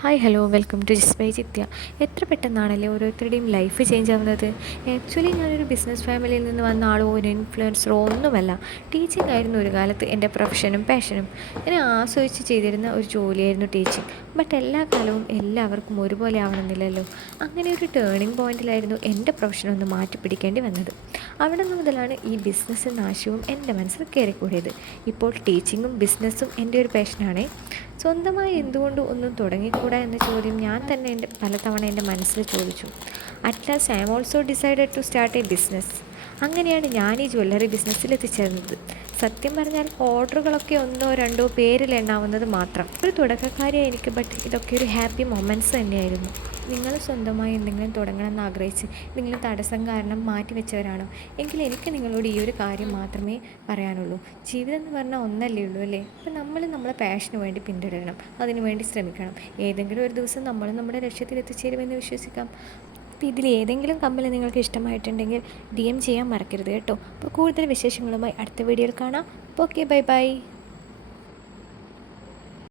Hi hello welcome to ജിസ് ബൈ ചിത്യ. എത്ര പെട്ടെന്നാണല്ലേ ഓരോരുത്തരുടെയും ലൈഫ് ചേഞ്ച് ആവുന്നത്. ആക്ച്വലി ഞാനൊരു ബിസിനസ് ഫാമിലിയിൽ നിന്ന് വന്ന ആളോ ഒരു ഇൻഫ്ലുവൻസറോ ഒന്നുമല്ല. ടീച്ചിങ് ആയിരുന്നു ഒരു കാലത്ത് എൻ്റെ പ്രൊഫഷനും പാഷനും. ഞാൻ ആസ്വദിച്ച് ചെയ്തിരുന്ന ഒരു ജോലിയായിരുന്നു ടീച്ചിങ്. ബട്ട് എല്ലാ കാലവും എല്ലാവർക്കും ഒരുപോലെ ആവണമെന്നില്ലല്ലോ. അങ്ങനെ ഒരു ടേണിംഗ് പോയിന്റിലായിരുന്നു എൻ്റെ പ്രൊഫഷൻ ഒന്ന് മാറ്റി പിടിക്കേണ്ടി വന്നത്. അവിടെ മുതലാണ് ഈ ബിസിനസ് നാശവും എൻ്റെ മനസ്സിൽ കയറിക്കൂടിയത്. ഇപ്പോൾ ടീച്ചിങ്ങും ബിസിനസ്സും എൻ്റെ ഒരു പാഷനാണേ. സ്വന്തമായി എന്തുകൊണ്ട് ഒന്നും തുടങ്ങിക്കൂടാ എന്ന ചോദ്യം ഞാൻ തന്നെ പലതവണ എൻ്റെ മനസ്സിൽ ചോദിച്ചു. At last I am also decided to start a business. അങ്ങനെയാണ് ഞാൻ ഈ ജ്വല്ലറി ബിസിനസ്സിൽ എത്തിച്ചേർന്നത്. സത്യം പറഞ്ഞാൽ ഓർഡറുകളൊക്കെ ഒന്നോ രണ്ടോ പേരിൽ എണ്ണാവുന്നത് മാത്രം. ഒരു തുടക്കക്കാരിയായി എനിക്ക്, ബട്ട് ഇതൊക്കെ ഒരു ഹാപ്പി മൊമെൻറ്റ്സ് തന്നെയായിരുന്നു. നിങ്ങൾ സ്വന്തമായി എന്തെങ്കിലും തുടങ്ങണമെന്ന് ആഗ്രഹിച്ച് എന്തെങ്കിലും തടസ്സം കാരണം മാറ്റിവെച്ചവരാണോ? എങ്കിൽ എനിക്ക് നിങ്ങളോട് ഈ ഒരു കാര്യം മാത്രമേ പറയാനുള്ളൂ. ജീവിതം എന്ന് പറഞ്ഞാൽ ഒന്നല്ലേ ഉള്ളൂ അല്ലേ? അപ്പം നമ്മൾ നമ്മളെ പാഷന് വേണ്ടി പിന്തുടരണം, അതിനു വേണ്ടി ശ്രമിക്കണം. ഏതെങ്കിലും ഒരു ദിവസം നമ്മൾ നമ്മുടെ ലക്ഷ്യത്തിൽ എത്തിച്ചേരുമെന്ന് വിശ്വസിക്കാം. അപ്പോൾ ഇതിൽ ഏതെങ്കിലും കമ്പനി നിങ്ങൾക്ക് ഇഷ്ടമായിട്ടുണ്ടെങ്കിൽ DM ചെയ്യാൻ മറക്കരുത് കേട്ടോ. അപ്പോൾ കൂടുതൽ വിശേഷങ്ങളുമായി അടുത്ത വീഡിയോയിൽ കാണാം. അപ്പോൾ ഓക്കെ, ബൈ ബൈ.